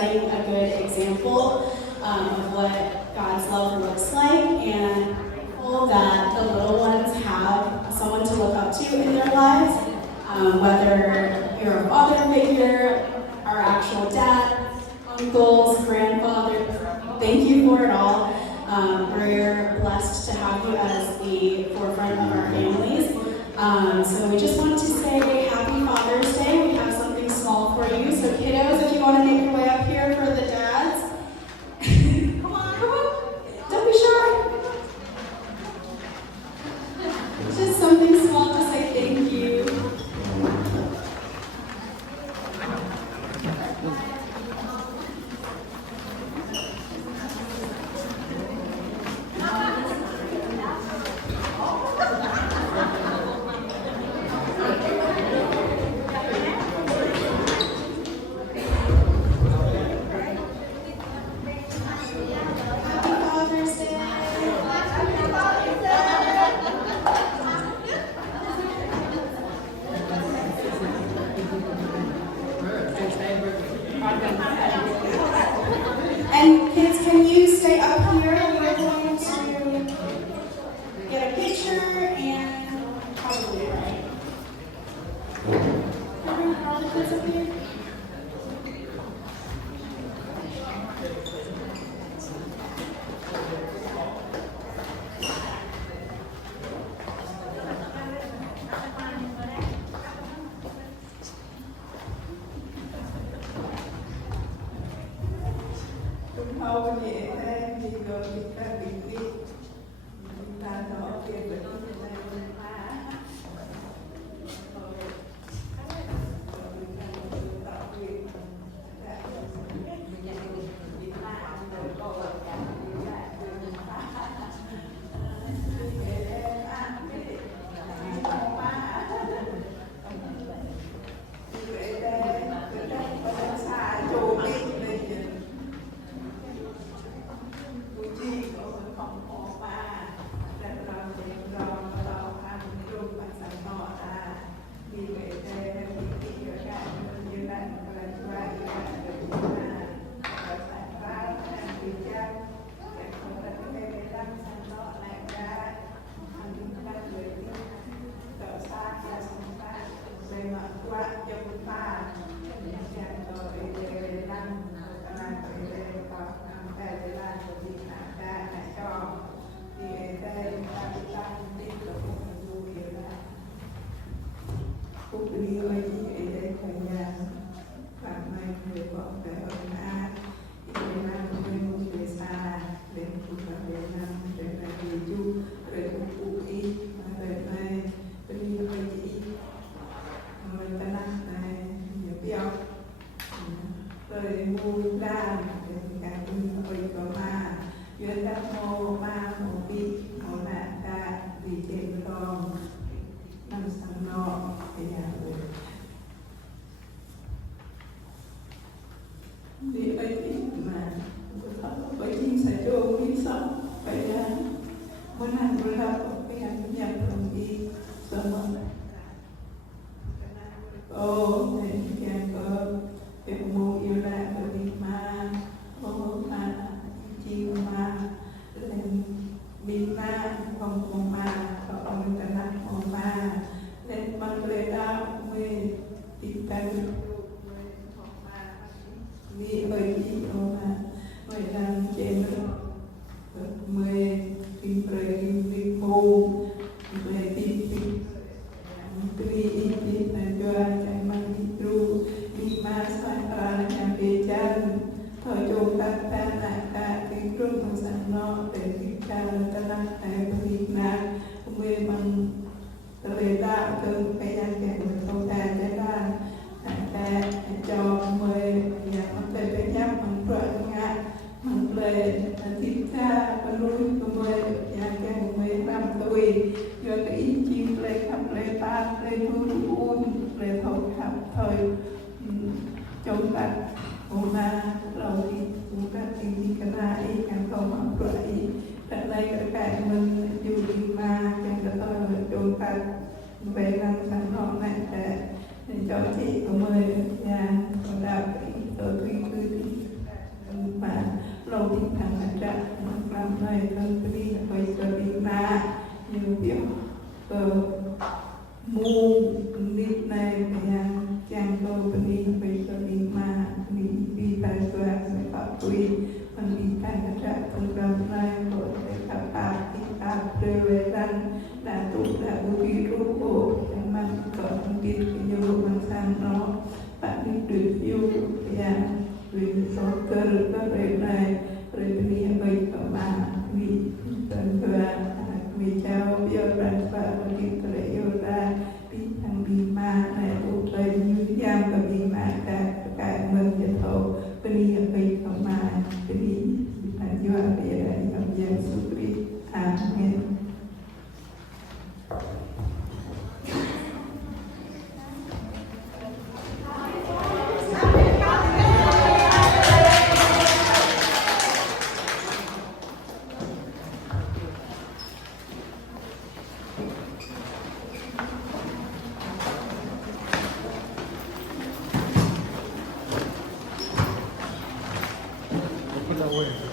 setting a good example of what God's love looks like, and grateful that the little ones have someone to look up to in their lives, whether you're a father figure, our actual dad, uncles, grandfathers. Thank you for it all. We're blessed to have you as the forefront of our families. So we just want to say Happy Father's Day. We have something small for you. So kiddos, if you want to make your way up here for the dads. Come on. Don't be shy. Just something small to say thank you. And kids, can you stay up here? We're going to get a picture and probably right. Are all the kids up here? Cho chị có mời nhà đạo tôi nít này yang chàng tô bani bây giờ đi mà đi đi bài qua sẽ có quy mình đi thành ra cùng đồng này rồi sẽ gặp bà đi bà về răng đã tụ đã đi rút bộ nhưng mà còn biết cái yêu bằng sang nó bạn đi được yêu ya vì số cơ có về này rồi đi bây giờ mà vì cần vừa vì cháu yêu rằng và đi tới yêu ra đi thằng đi mà này tụ tới như giam và đi mà cả mừng cho thầu đi bây giờ mà đi thành vô về đây trong Giêsu Christ. Amen. Put that away.